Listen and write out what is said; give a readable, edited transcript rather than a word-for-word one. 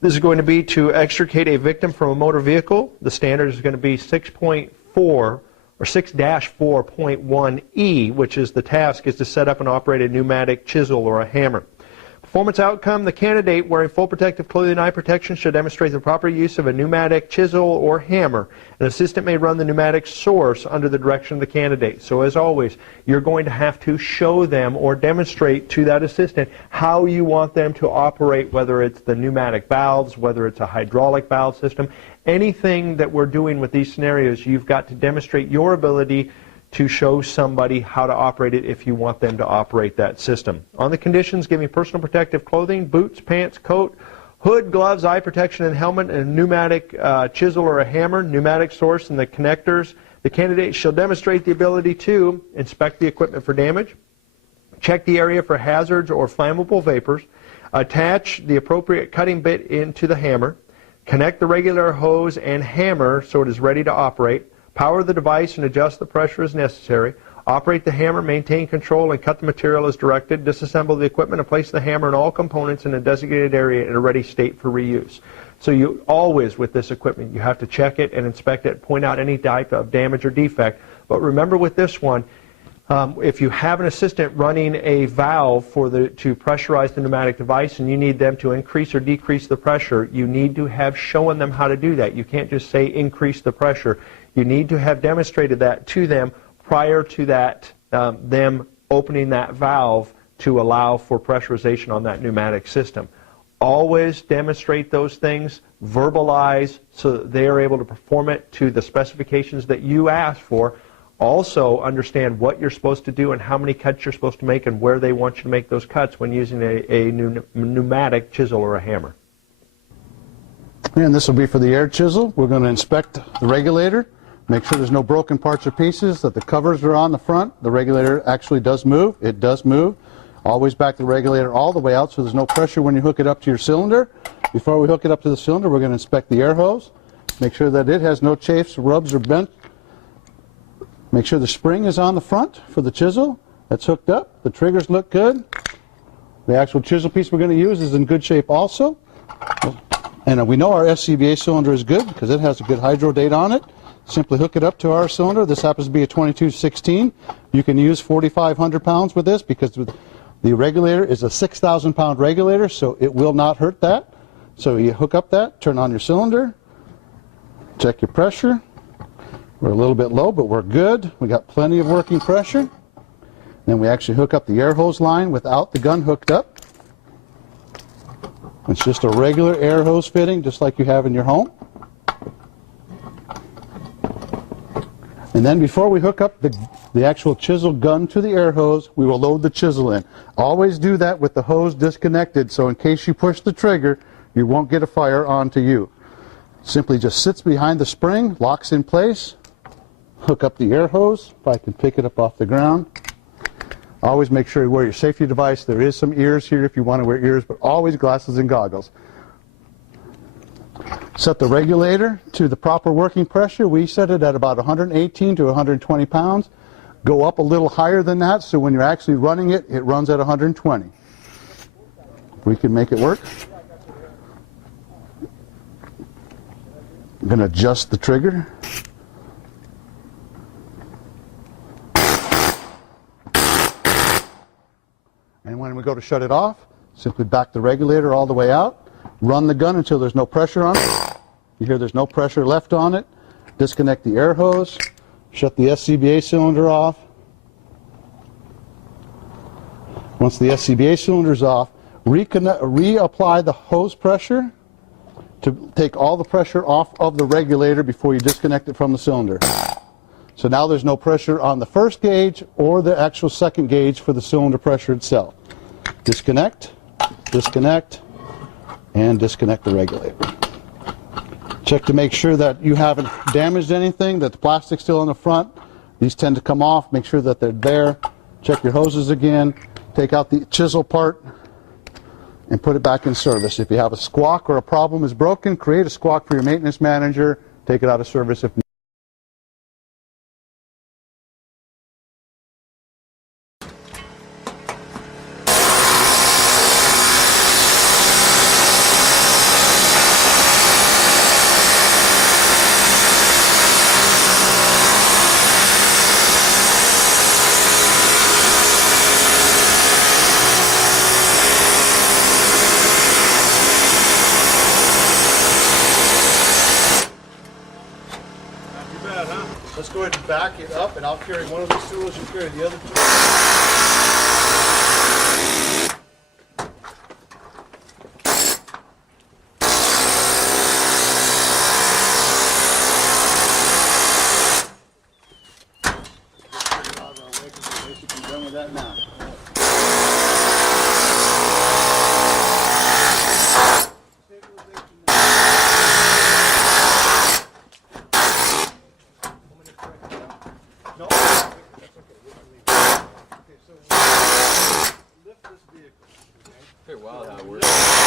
This is going to be to extricate a victim from a motor vehicle. The standard is going to be 6.4 or 6-4.1E, which is the task is to set up and operate a pneumatic chisel or a hammer. Performance outcome, the candidate wearing full protective clothing and eye protection should demonstrate the proper use of a pneumatic chisel or hammer. An assistant may run the pneumatic source under the direction of the candidate. So as always, you're going to have to show them or demonstrate to that assistant how you want them to operate, whether it's the pneumatic valves, whether it's a hydraulic valve system. Anything that we're doing with these scenarios, you've got to demonstrate your ability to show somebody how to operate it if you want them to operate that system. On the conditions, give me personal protective clothing, boots, pants, coat, hood, gloves, eye protection, and helmet, and a pneumatic chisel or a hammer, pneumatic source, and the connectors. The candidate shall demonstrate the ability to inspect the equipment for damage, check the area for hazards or flammable vapors, attach the appropriate cutting bit into the hammer, connect the regular hose and hammer so it is ready to operate, power the device and adjust the pressure as necessary, operate the hammer, maintain control, and cut the material as directed, disassemble the equipment, and place the hammer and all components in a designated area in a ready state for reuse. So you always, with this equipment, you have to check it and inspect it, point out any type of damage or defect. But remember with this one, if you have an assistant running a valve to pressurize the pneumatic device and you need them to increase or decrease the pressure, you need to have shown them how to do that. You can't just say increase the pressure. You need to have demonstrated that to them prior to that, them opening that valve to allow for pressurization on that pneumatic system. Always demonstrate those things, verbalize so that they are able to perform it to the specifications that you ask for. Also understand what you're supposed to do and how many cuts you're supposed to make and where they want you to make those cuts when using a pneumatic chisel or a hammer. And this will be for the air chisel. We're going to inspect the regulator, make sure there's no broken parts or pieces, that the covers are on the front. The regulator actually does move. It does move. Always back the regulator all the way out so there's no pressure when you hook it up to your cylinder. Before we hook it up to the cylinder, we're going to inspect the air hose. Make sure that it has no chafes, rubs, or bent. Make sure the spring is on the front for the chisel. That's hooked up. The triggers look good. The actual chisel piece we're going to use is in good shape also. And we know our SCBA cylinder is good because it has a good hydro date on it. Simply hook it up to our cylinder. This happens to be a 2216. You can use 4,500 pounds with this because the regulator is a 6,000 pound regulator, so it will not hurt that. So you hook up that, turn on your cylinder, check your pressure. We're a little bit low, but we're good. We got plenty of working pressure. Then we actually hook up the air hose line without the gun hooked up. It's just a regular air hose fitting, just like you have in your home. And then before we hook up the actual chisel gun to the air hose, we will load the chisel in. Always do that with the hose disconnected, so in case you push the trigger, you won't get a fire onto you. Simply just sits behind the spring, locks in place. Hook up the air hose, if I can pick it up off the ground. Always make sure you wear your safety device. There is some ears here if you want to wear ears, but always glasses and goggles. Set the regulator to the proper working pressure. We set it at about 118 to 120 pounds. Go up a little higher than that, so when you're actually running it, it runs at 120. We can make it work. I'm going to adjust the trigger. And when we go to shut it off, simply back the regulator all the way out, run the gun until there's no pressure on it. You hear there's no pressure left on it. Disconnect the air hose, shut the SCBA cylinder off. Once the SCBA cylinder is off, reapply the hose pressure to take all the pressure off of the regulator before you disconnect it from the cylinder. So now there's no pressure on the first gauge or the actual second gauge for the cylinder pressure itself. Disconnect, disconnect, and disconnect the regulator. Check to make sure that you haven't damaged anything, that the plastic's still in the front. These tend to come off. Make sure that they're there. Check your hoses again. Take out the chisel part and put it back in service. If you have a squawk or a problem is broken, create a squawk for your maintenance manager. Take it out of service if needed. back it up, and I'll carry one of the stools, you carry the other two. Done with that now. Pretty wild how it works.